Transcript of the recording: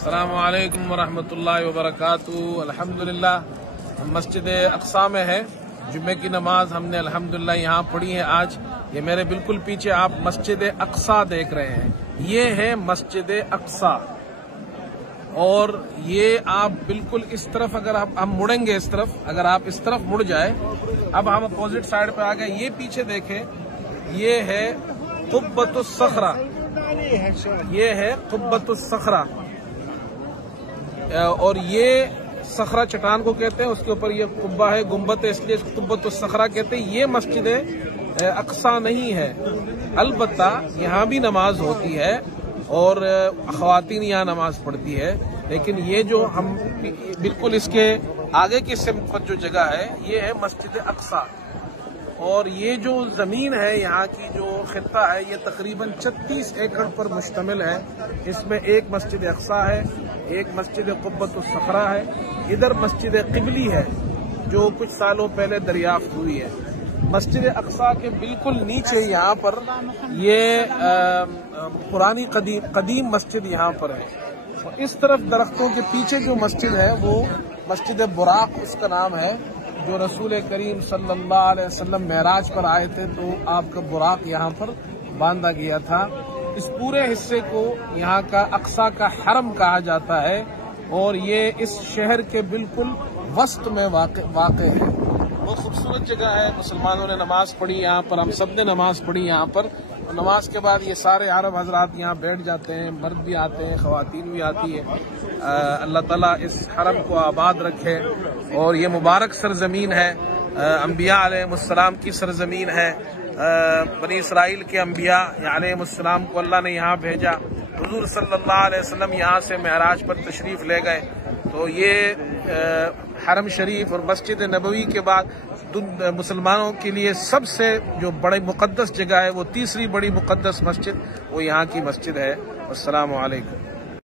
अस्सलामु अलैकुम वरहमतुल्लाहि वबरकातुहू। अल्हम्दुलिल्लाह हम मस्जिद अक्सा में है। जुम्मे की नमाज हमने अल्हम्दुलिल्लाह यहाँ पढ़ी है आज। ये मेरे बिल्कुल पीछे आप मस्जिद अक्सा देख रहे हैं, ये है मस्जिद अक्सा। और ये आप बिल्कुल इस तरफ अगर हम मुड़ेंगे, इस तरफ अगर आप इस तरफ मुड़ जाए, अब हम अपोजिट साइड पे आ गए, ये पीछे देखें, ये है कुब्बतुस सखरा, ये है कुब्बतुस सखरा। और ये सखरा चट्टान को कहते हैं, उसके ऊपर ये कुब्बा है, गुम्बत है, इसलिए इसको कुब्बतुस सखरा कहते हैं। ये मस्जिद अक्सा नहीं है, अलबत्ता यहाँ भी नमाज होती है और ख़वातीन यहाँ नमाज पढ़ती है। लेकिन ये जो हम बिल्कुल इसके आगे की सिमत पर जो जगह है, ये है मस्जिद अक्सा। और ये जो जमीन है यहाँ की, जो खित्ता है, ये तकरीबन 36 एकड़ पर मुश्तमिल है। इसमें एक मस्जिद अक्सा है, एक मस्जिद कुब्बतुस सखरा है, इधर मस्जिद क़िबली है जो कुछ सालों पहले दरियाफ्त हुई है। मस्जिद अक्सा के बिल्कुल नीचे यहाँ पर ये पुरानी कदीम मस्जिद यहाँ पर है। और इस तरफ दरख्तों के पीछे जो मस्जिद है वो मस्जिद बुराक उसका नाम है, जो रसूल करीम सल्लल्लाहु अलैहि वसल्लम मेराज पर आए थे तो आपका बुराक यहाँ पर बांधा गया था। इस पूरे हिस्से को यहाँ का अक्सा का हरम कहा जाता है और ये इस शहर के बिल्कुल वस्त में वाक़ है। बहुत खूबसूरत जगह है। मुसलमानों ने नमाज पढ़ी यहाँ पर, हम सब ने नमाज पढ़ी यहाँ पर। और नमाज के बाद ये सारे अरब हजरात यहाँ बैठ जाते हैं, मर्द भी आते हैं, ख़वातीन भी आती है। अल्लाह ताला इस हरम को आबाद रखे। और ये मुबारक सरजमीन है, अंबिया अलैहिमुस्सलाम की सरजमीन है। बनी इसराइल के अंबिया अलैहिमुस्सलाम को अल्लाह ने यहाँ भेजा। हुजूर सल्लल्लाहु अलैहि वसल्लम यहाँ से मेराज पर तशरीफ ले गए। तो ये हरम शरीफ और मस्जिद नबवी के बाद मुसलमानों के लिए सबसे जो बड़ी मुक़द्दस जगह है, वो तीसरी बड़ी मुक़द्दस मस्जिद वो यहाँ की मस्जिद है। अस्सलामु अलैकुम।